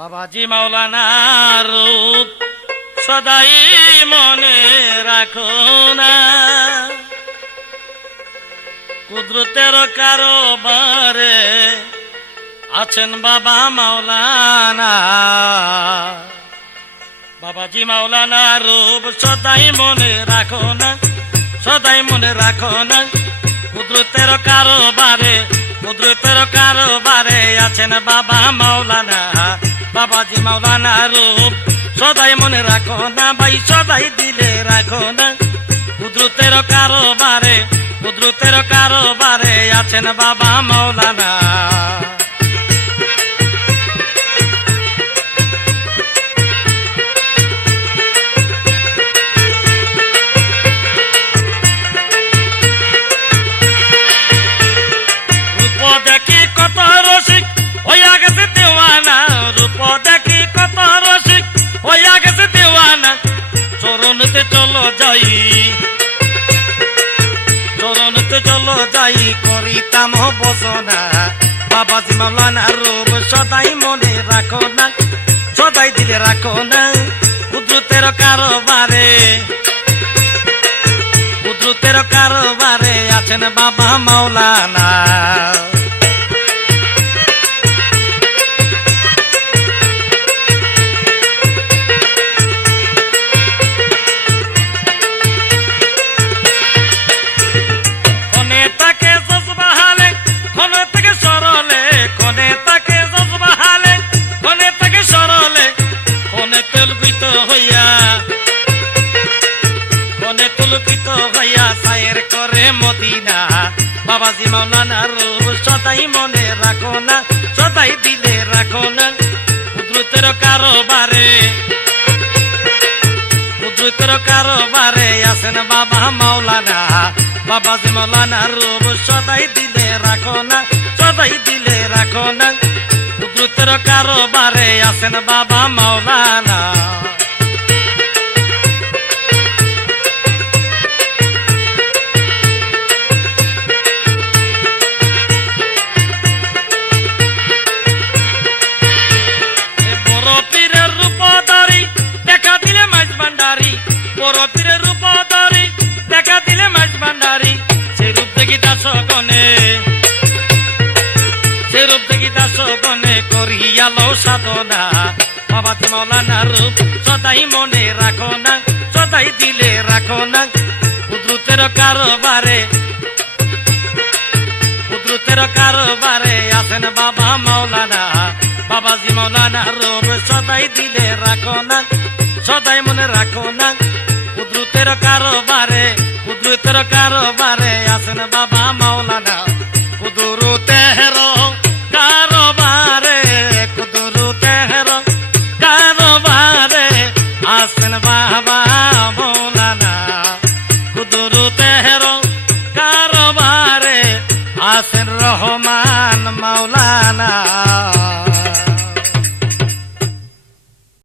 বাবাজি মাওলানা রূপ সদাই মনে রাখো না, কুদরতের কারবারে আছেন বাবা মাওলানা। বাবাজি মাওলানা রূপ সদাই মনে রাখো না, সদাই মনে রাখো না, কুদরতের কারবারে, কুদরতের কারবারে আছেন বাবা মাওলানা। বাবাজি মাওলানা রূপ সদাই মনে রাখো না, ভাই সদাই দিলে রাখো না, কুদরতের কারবারে, কুদরতের কারবারে আছেন বাবা মাওলানা। রূপ দেখি কত রসিক হইয়া গেছে দেওয়ানা, রূপ দেখি কত রসিক হইয়া গেছে দেওয়ানা, চরণতে চলো যাই, চরণতে চলো যাই করিতাম বসনা। বাবাজি মাওলানা রূপ সদাই মনে রাখো না, সদাই দিলে রাখো না, কুদরতের কারবারে, কুদরতের কারবারে আছেন বাবা মাওলানা। বাবাজি মাওলানা রূপ সদাই মনে রাখো না, সদাই দিলে রাখো না, কুদরতের কারবারে, কুদরতের কারবারে আছেন বাবা মাওলানা। বাবাজি মাওলানা রূপ সদাই দিলে রাখো না, সদাই দিলে রাখো না, কুদরতের কারবারে আছেন বাবা মাওলানা। বড় পীরের রূপ ধরি দেখা দিলে মাছ ভান্ডারি, সেই রূপ দেখি দাস গনে, সেই রূপ দেখি দাস গনে করিয়ালো সাধনা। বাবাজি মাওলানা রূপ সদাই মনে রাখো না, সদাই দিলে রাখো না, কুদরতের কারবারে, কুদরতের কারবারে আছেন বাবা মাওলানা। বাবাজি মাওলানা রূপ সদাই দিলে রাখো না, সদাই মনে রাখো না, কুদরতের কারবারে, কুদরতের কারবারে আছেন বাবা মাওলানা।